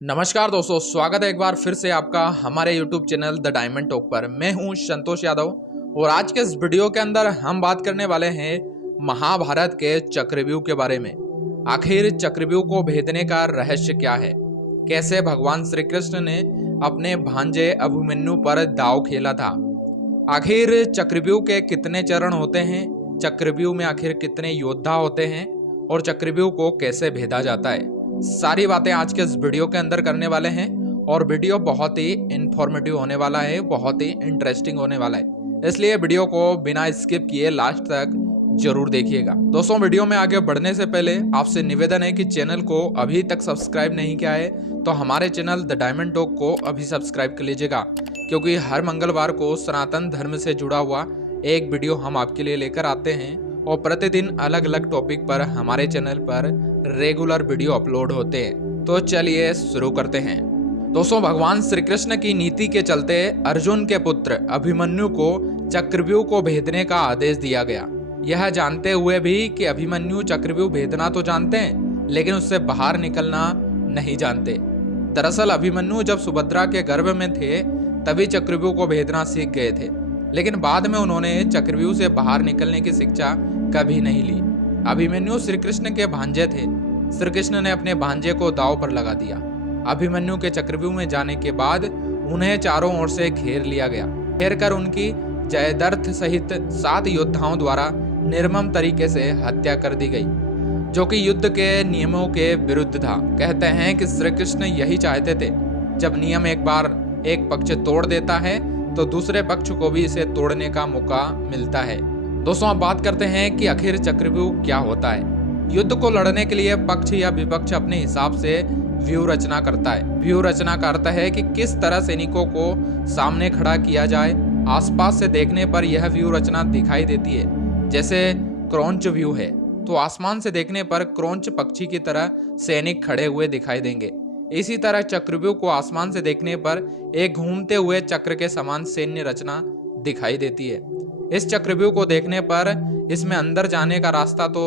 नमस्कार दोस्तों, स्वागत है एक बार फिर से आपका हमारे YouTube channel the diamond talk पर। मैं हूं संतोष यादव और आज के इस वीडियो के अंदर हम बात करने वाले हैं महाभारत के चक्रव्यूह के बारे में। आखिर चक्रव्यूह को भेदने का रहस्य क्या है, कैसे भगवान श्री कृष्ण ने अपने भांजे अभिमन्यु पर दांव खेला था, आखिर चक्रव्यूह के कितने चरण होते हैं, चक्रव्यूह में आखिर कितने योद्धा होते हैं और चक्रव्यूह को कैसे भेदा जाता है, सारी बातें आज के इस वीडियो के अंदर करने वाले हैं। और वीडियो बहुत ही इंफॉर्मेटिव होने वाला है, बहुत ही इंटरेस्टिंग होने वाला है, इसलिए वीडियो को बिना स्किप किए लास्ट तक जरूर देखिएगा। दोस्तों, वीडियो में आगे बढ़ने से पहले आपसे निवेदन है कि चैनल को अभी तक सब्सक्राइब नहीं किया है तो हमारे चैनल द डायमंड टॉक को अभी सब्सक्राइब कर लीजिएगा, क्योंकि हर मंगलवार को सनातन धर्म से जुड़ा हुआ एक वीडियो हम आपके लिए लेकर आते हैं और प्रतिदिन अलग अलग टॉपिक पर हमारे चैनल पर रेगुलर वीडियो अपलोड होते हैं। तो चलिए शुरू करते हैं। दोस्तों, भगवान श्री कृष्ण की नीति के चलते अर्जुन के पुत्र अभिमन्यु को चक्रव्यूह को भेदने का आदेश दिया गया, यह जानते हुए भी कि अभिमन्यु चक्रव्यूह भेदना तो जानते हैं लेकिन उससे बाहर निकलना नहीं जानते। दरअसल अभिमन्यु जब सुभद्रा के गर्भ में थे तभी चक्रव्यूह को भेदना सीख गए थे, लेकिन बाद में उन्होंने चक्रव्यूह से बाहर निकलने की शिक्षा कभी नहीं ली। अभिमन्यु श्री कृष्ण के भांजे थे। श्री कृष्ण ने अपने भांजे को दांव पर लगा दिया। अभिमन्यु के चक्रव्यूह में जाने के बाद उन्हें चारों ओर से घेर लिया गया। घेर कर उनकी जयद्रथ सहित 7 योद्धाओं द्वारा निर्मम तरीके से हत्या कर दी गई, जो कि युद्ध के नियमों के विरुद्ध था। कहते हैं कि श्री कृष्ण यही चाहते थे, जब नियम एक बार एक पक्ष तोड़ देता है तो दूसरे पक्ष को भी इसे तोड़ने का मौका मिलता है। दोस्तों, अब बात करते हैं कि आखिर चक्रव्यूह क्या होता है। युद्ध को लड़ने के लिए पक्ष या विपक्ष अपने हिसाब से व्यूह रचना करता है। व्यूह रचना का अर्थ है कि किस तरह सैनिकों को सामने खड़ा किया जाए। आसपास से देखने पर यह व्यूह रचना दिखाई देती है। जैसे क्रौंच व्यूह है तो आसमान से देखने पर क्रौंच पक्षी की तरह सैनिक खड़े हुए दिखाई देंगे। इसी तरह चक्रव्यूह को आसमान से देखने पर एक घूमते हुए चक्र के समान सैन्य रचना दिखाई देती है। इस चक्रव्यूह को देखने पर इसमें अंदर जाने का रास्ता तो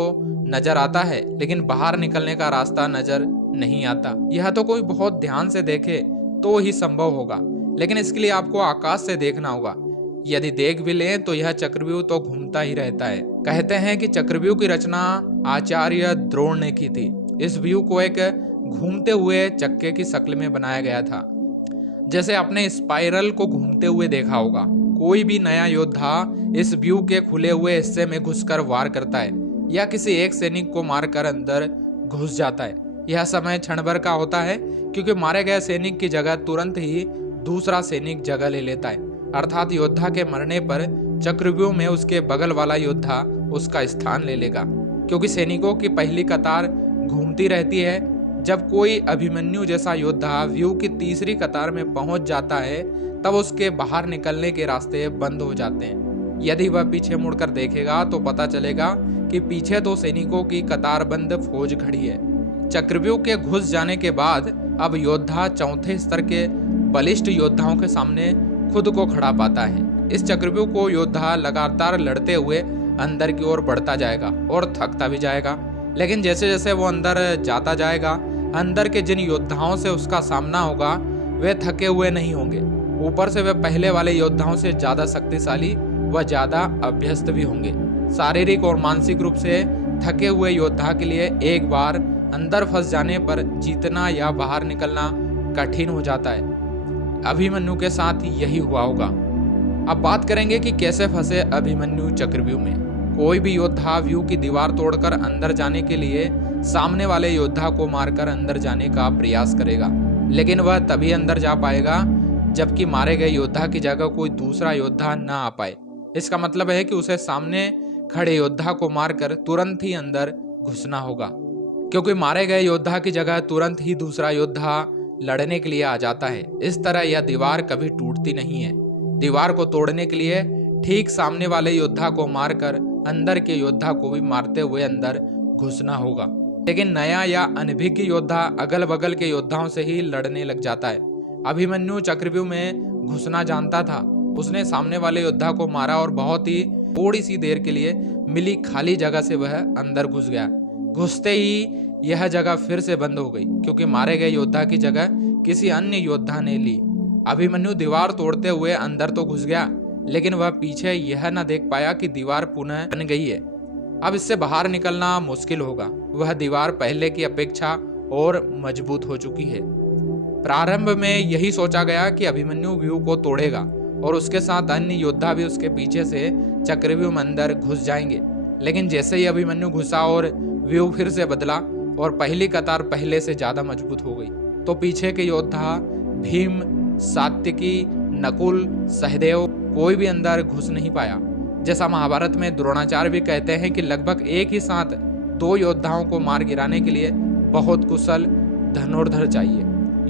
नजर आता है लेकिन बाहर निकलने का रास्ता नजर नहीं आता। यह तो कोई बहुत ध्यान से देखे तो ही संभव होगा, लेकिन इसके लिए आपको आकाश से देखना होगा। यदि देख भी लें तो यह चक्रव्यूह तो घूमता ही रहता है। कहते हैं कि चक्रव्यूह की रचना आचार्य द्रोण ने की थी। इस व्यू को एक घूमते हुए चक्के की शक्ल में बनाया गया था, जैसे आपने स्पाइरल को घूमते हुए देखा होगा। कोई भी नया योद्धा इस व्यू के खुले हुए हिस्से में घुसकर वार करता है या किसी एक सैनिक को मारकर अंदर घुस जाता है। यह समय क्षण भर का होता है, क्योंकि मारे गए सैनिक की जगह तुरंत ही दूसरा सैनिक जगह ले लेता है। अर्थात योद्धा के मरने पर चक्रव्यूह में उसके बगल वाला योद्धा उसका स्थान ले लेगा, क्योंकि सैनिकों की पहली कतार घूमती रहती है। जब कोई अभिमन्यु जैसा योद्धा व्यू की तीसरी कतार में पहुंच जाता है तब उसके बाहर निकलने के रास्ते बंद हो जाते हैं। यदि वह पीछे मुड़कर देखेगा तो पता चलेगा कि पीछे तो सैनिकों की कतारबंद फौज खड़ी है। चक्रव्यूह के घुस जाने के बाद अब योद्धा चौथे स्तर के बलिष्ठ योद्धाओं के सामने खुद को खड़ा पाता है। इस चक्रव्यूह को योद्धा लगातार लड़ते हुए अंदर की ओर बढ़ता जाएगा और थकता भी जाएगा, लेकिन जैसे जैसे वो अंदर जाता जाएगा, अंदर के जिन योद्धाओं से उसका सामना होगा वे थके हुए नहीं होंगे। ऊपर से वे पहले वाले योद्धाओं से ज्यादा शक्तिशाली व ज्यादा अभ्यस्त भी होंगे। शारीरिक और मानसिक रूप से थके हुए योद्धा के लिए एक बार अंदर फंस जाने पर जीतना या बाहर निकलना कठिन हो जाता है। अभिमन्यु के साथ यही हुआ होगा। अब बात करेंगे कि कैसे फंसे अभिमन्यु चक्रव्यूह में। कोई भी योद्धा व्यू की दीवार तोड़कर अंदर जाने के लिए सामने वाले योद्धा को मारकर अंदर जाने का प्रयास करेगा, लेकिन वह तभी अंदर जा पाएगा जबकि मारे गए योद्धा की जगह कोई दूसरा योद्धा ना आ पाए। इसका मतलब है कि उसे सामने खड़े योद्धा को मारकर तुरंत ही अंदर घुसना होगा, क्योंकि मारे गए योद्धा की जगह तुरंत ही दूसरा योद्धा लड़ने के लिए आ जाता है। इस तरह यह दीवार कभी टूटती नहीं है। दीवार को तोड़ने के लिए ठीक सामने वाले योद्धा को मारकर अंदर के योद्धा को भी मारते हुए अंदर घुसना होगा। लेकिन नया या अनभिज्ञ योद्धा अगल बगल के योद्धाओं से ही लड़ने लग जाता है। अभिमन्यु चक्रव्यूह में घुसना जानता था। उसने सामने वाले योद्धा को मारा और बहुत ही थोड़ी सी देर के लिए मिली खाली जगह से वह अंदर घुस गया। घुसते ही यह जगह फिर से बंद हो गई क्योंकि मारे गए योद्धा की जगह किसी अन्य योद्धा ने ली। अभिमन्यु दीवार तोड़ते हुए अंदर तो घुस गया, लेकिन वह पीछे यह न देख पाया कि दीवार पुनः बन गई है। अब इससे बाहर निकलना मुश्किल होगा। वह दीवार पहले की अपेक्षा और मजबूत हो चुकी है। प्रारंभ में यही सोचा गया कि अभिमन्यु व्यू को तोड़ेगा और उसके साथ अन्य योद्धा भी उसके पीछे से चक्रव्यूह में अंदर घुस जाएंगे। लेकिन जैसे ही अभिमन्यु घुसा और व्यू फिर से बदला और पहली कतार पहले से ज्यादा मजबूत हो गई, तो पीछे के योद्धा भीम, सात्यकी, नकुल, सहदेव कोई भी अंदर घुस नहीं पाया। जैसा महाभारत में द्रोणाचार्य भी कहते हैं कि लगभग एक ही साथ 2 योद्धाओं को मार गिराने के लिए बहुत कुशल धनुर्धर चाहिए।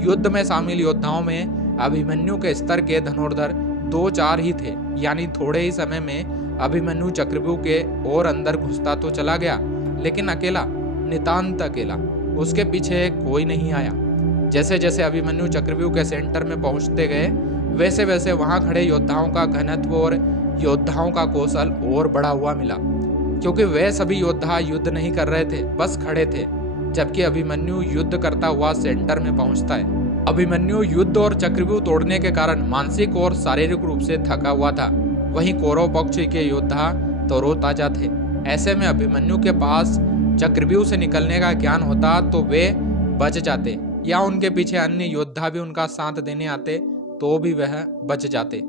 युद्ध में शामिल योद्धाओं में अभिमन्यु के स्तर के धनुर्धर 2-4 ही थे, यानी थोड़े ही समय में अभिमन्यु चक्रव्यूह के और अंदर घुसता तो चला गया, लेकिन अकेला, नितांत अकेला। उसके पीछे कोई नहीं आया। जैसे जैसे अभिमन्यु चक्रव्यूह के सेंटर में पहुंचते गए, वैसे वैसे वहां खड़े योद्धाओं का घनत्व और योद्धाओं का कौशल और बढ़ा हुआ मिला, क्योंकि वे सभी योद्धा युद्ध नहीं कर रहे थे, बस खड़े थे, जबकि अभिमन्यु युद्ध करता हुआ सेंटर में पहुंचता है। अभिमन्यु युद्ध और चक्रव्यूह तोड़ने के कारण मानसिक और शारीरिक रूप से थका हुआ था। वहीं कौरव पक्ष के योद्धा तरोताजा थे। ऐसे में अभिमन्यु के पास चक्रव्यूह से निकलने का ज्ञान होता तो वे बच जाते, या उनके पीछे अन्य योद्धा भी उनका साथ देने आते तो भी वह बच जाते।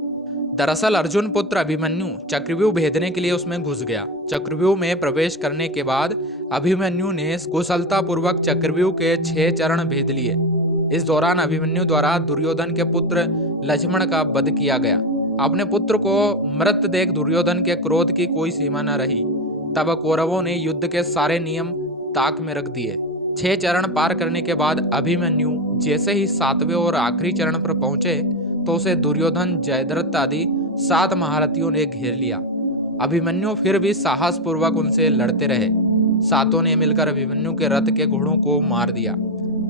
दरअसल अर्जुन पुत्र अभिमन्यु चक्रव्यूह भेदने के लिए उसमें घुस गया। चक्रव्यूह में प्रवेश करने के बाद अभिमन्यु ने कुशलता पूर्वक चक्रव्यूह के 6 चरण भेद लिए। इस दौरान अभिमन्यु द्वारा दुर्योधन के पुत्र लक्ष्मण का वध किया गया। अपने पुत्र को मृत देख दुर्योधन के क्रोध की कोई सीमा न रही। तब कौरवों ने युद्ध के सारे नियम ताक में रख दिए। 6 चरण पार करने के बाद अभिमन्यु जैसे ही 7वें और आखिरी चरण पर पहुंचे तो उसे दुर्योधन, जयद्रथ आदि 7 महारथियों ने घेर लिया। अभिमन्यु फिर भी साहस पूर्वक उनसे लड़ते रहे। 7 ने मिलकर अभिमन्यु के रथ के घोड़ों को मार दिया।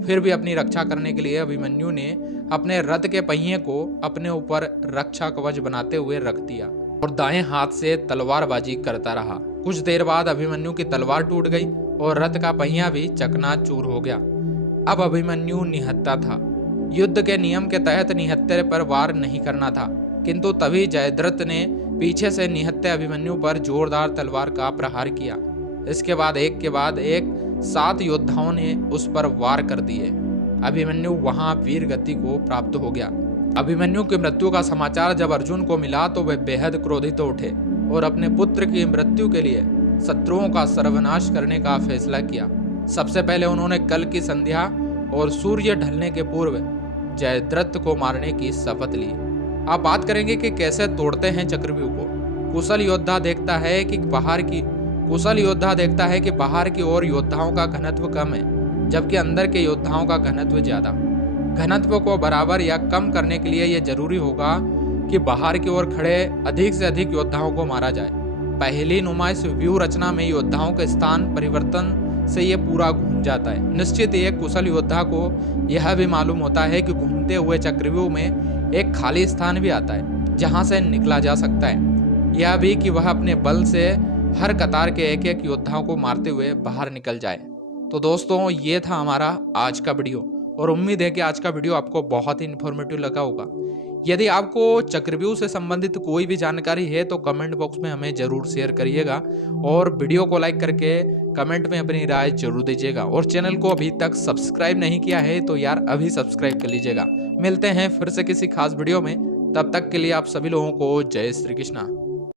फिर भी अपनी रक्षा करने के लिए अभिमन्यु ने अपने रथ के पहिए को अपने ऊपर रक्षा कवच बनाते हुए रख दिया और दाएं हाथ से तलवारबाजी करता रहा। कुछ देर बाद अभिमन्यु की तलवार टूट गई और रथ का पहिया भी चकनाचूर हो गया। अब अभिमन्यु निहत्था था। युद्ध के नियम के तहत निहत्थे पर वार नहीं करना था, किंतु तभी जयद्रथ ने पीछे से निहत्थे अभिमन्यु पर जोरदार तलवार का प्रहार किया। इसके बाद एक 7 योद्धाओं ने उस पर वार कर दिए। अभिमन्यु वहां वीर गति को प्राप्त हो गया। अभिमन्यु की मृत्यु का समाचार जब अर्जुन को मिला तो वे बेहद क्रोधित उठे और अपने पुत्र की मृत्यु के लिए शत्रुओं का सर्वनाश करने का फैसला किया। सबसे पहले उन्होंने कल की संध्या और सूर्य ढलने के पूर्व जयद्रथ को मारने की शपथ ली। आप बात करेंगे कि कैसे तोड़ते हैं चक्रव्यूह को। कुशल योद्धा देखता है कि बाहर की ओर योद्धाओं का घनत्व कम है, जबकि अंदर के योद्धाओं का घनत्व ज्यादा। घनत्व को बराबर या कम करने के लिए यह जरूरी होगा कि बाहर की ओर खड़े अधिक से अधिक योद्धाओं को मारा जाए। पहली नुमाइश व्यूह रचना में योद्धाओं के स्थान परिवर्तन से ये पूरा घूम जाता है। निश्चित एक कुशल योद्धा को यह भी मालूम होता है कि घूमते हुए चक्रव्यूह में एक खाली स्थान भी आता है जहां से निकला जा सकता है। यह भी कि वह अपने बल से हर कतार के एक योद्धाओं को मारते हुए बाहर निकल जाए। तो दोस्तों, ये था हमारा आज का वीडियो और उम्मीद है कि आज का वीडियो आपको बहुत ही इन्फॉर्मेटिव लगा होगा। यदि आपको चक्रव्यूह से संबंधित कोई भी जानकारी है तो कमेंट बॉक्स में हमें जरूर शेयर करिएगा और वीडियो को लाइक करके कमेंट में अपनी राय जरूर दीजिएगा। और चैनल को अभी तक सब्सक्राइब नहीं किया है तो यार अभी सब्सक्राइब कर लीजिएगा। मिलते हैं फिर से किसी खास वीडियो में, तब तक के लिए आप सभी लोगों को जय श्री कृष्णा।